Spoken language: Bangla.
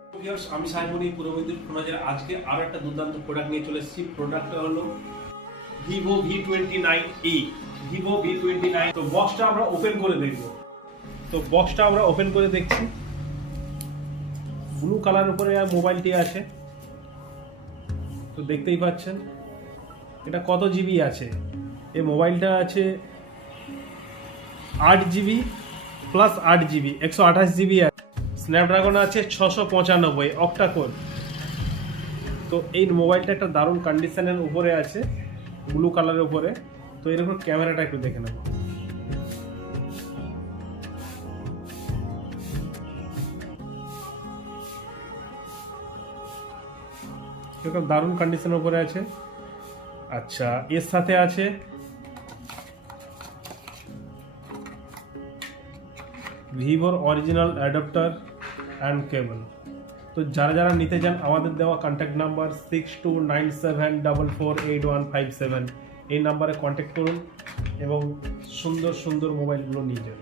ভিউয়ার্স, আমি সাইমনি পূর্ব মেদিনীপুর ফোনাজের আজকে আরো একটা দুর্দান্ত প্রোডাক্ট নিয়ে চলে এসেছি। প্রোডাক্টটা হলো ভিভো V29e। Vivo V29। তো বক্সটা আমরা ওপেন করে দেখব। দেখছি ব্লু কালার উপরে মোবাইলটি আছে। তো দেখতেই পাচ্ছেন এটা কত জিবি আছে। এই মোবাইলটা আছে 8 GB প্লাস 8 GB 128 GB আছে। স্ন্যাপড্রাগন আছে 695 অক্টা কোর। তো এই মোবাইলটা একটা দারুণ কন্ডিশনের উপরে আছে, ব্লু কালারের উপরে। তো এরকম ক্যামেরাটা একটু দেখে নেব। এরকম দারুণ কন্ডিশনের উপরে আছে। আচ্ছা, এর সাথে আছে ভিভোর অরিজিনাল অ্যাডাপ্টার অ্যান্ড কেবল। তো যারা নিতে চান আমাদের দেওয়া কন্ট্যাক্ট নাম্বার 6297448157 এই নাম্বারে কন্ট্যাক্ট করুন এবং সুন্দর সুন্দর মোবাইলগুলো নিয়ে যান।